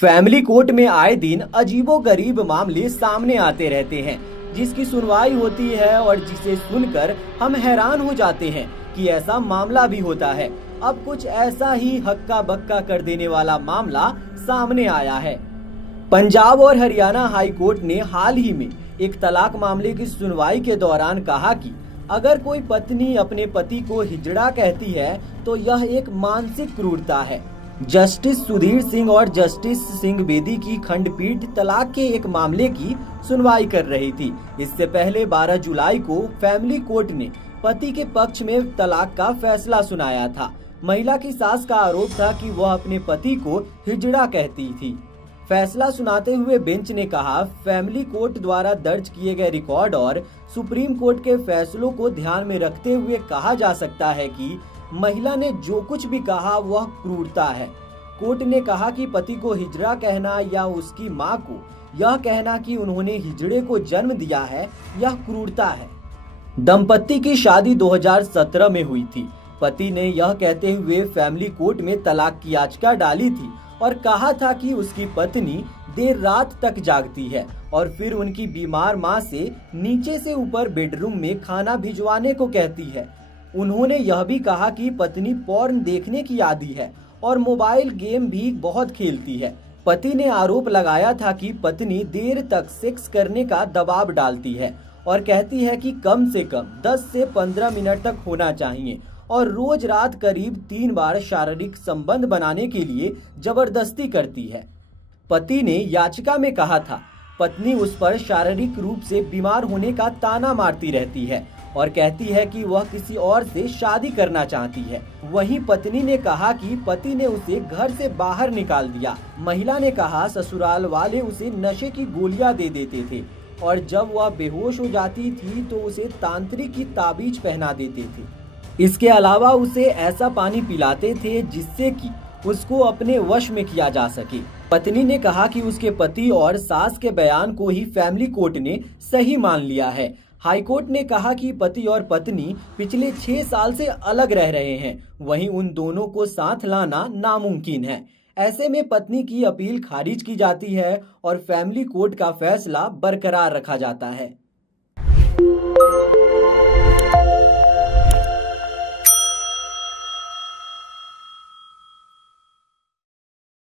Family court में आए दिन अजीबोगरीब मामले सामने आते रहते हैं, जिसकी सुनवाई होती है और जिसे सुनकर हम हैरान हो जाते हैं कि ऐसा मामला भी होता है। अब कुछ ऐसा ही हक्का बक्का कर देने वाला मामला सामने आया है। पंजाब और हरियाणा हाई कोर्ट ने हाल ही में एक तलाक मामले की सुनवाई के दौरान कहा कि अगर कोई पत्नी अपने पति को हिजड़ा कहती है तो यह एक मानसिक क्रूरता है। जस्टिस सुधीर सिंह और जस्टिस सिंह बेदी की खंडपीठ तलाक के एक मामले की सुनवाई कर रही थी। इससे पहले 12 जुलाई को फैमिली कोर्ट ने पति के पक्ष में तलाक का फैसला सुनाया था। महिला की सास का आरोप था कि वह अपने पति को हिजड़ा कहती थी। फैसला सुनाते हुए बेंच ने कहा, फैमिली कोर्ट द्वारा दर्ज किए गए रिकॉर्ड और सुप्रीम कोर्ट के फैसलों को ध्यान में रखते हुए कहा जा सकता है कि महिला ने जो कुछ भी कहा वह क्रूरता है। कोर्ट ने कहा कि पति को हिजड़ा कहना या उसकी मां को यह कहना कि उन्होंने हिजड़े को जन्म दिया है, यह क्रूरता है। दंपत्ति की शादी 2017 में हुई थी। पति ने यह कहते हुए फैमिली कोर्ट में तलाक की याचिका डाली थी और कहा था कि उसकी पत्नी देर रात तक जागती है और फिर उनकी बीमार मां से नीचे से ऊपर बेडरूम में खाना भिजवाने को कहती है। उन्होंने यह भी कहा कि पत्नी पॉर्न देखने की आदी है और मोबाइल गेम भी बहुत खेलती है। पति ने आरोप लगाया था कि पत्नी देर तक सेक्स करने का दबाव डालती है और कहती है कि कम से कम 10 से 15 मिनट तक होना चाहिए और रोज रात करीब 3 बार शारीरिक संबंध बनाने के लिए जबरदस्ती करती है। पति ने याचिका में कहा था, पत्नी उस पर शारीरिक रूप से बीमार होने का ताना मारती रहती है और कहती है कि वह किसी और से शादी करना चाहती है। वहीं पत्नी ने कहा कि पति ने उसे घर से बाहर निकाल दिया। महिला ने कहा, ससुराल वाले उसे नशे की गोलियां दे देते थे और जब वह बेहोश हो जाती थी तो उसे तांत्रिक की ताबीज पहना देते थे। इसके अलावा उसे ऐसा पानी पिलाते थे जिससे कि उसको अपने वश में किया जा सके। पत्नी ने कहा कि उसके पति और सास के बयान को ही फैमिली कोर्ट ने सही मान लिया है। हाई कोर्ट ने कहा कि पति और पत्नी पिछले 6 साल से अलग रह रहे हैं, वहीं उन दोनों को साथ लाना नामुमकिन है। ऐसे में पत्नी की अपील खारिज की जाती है और फैमिली कोर्ट का फैसला बरकरार रखा जाता है।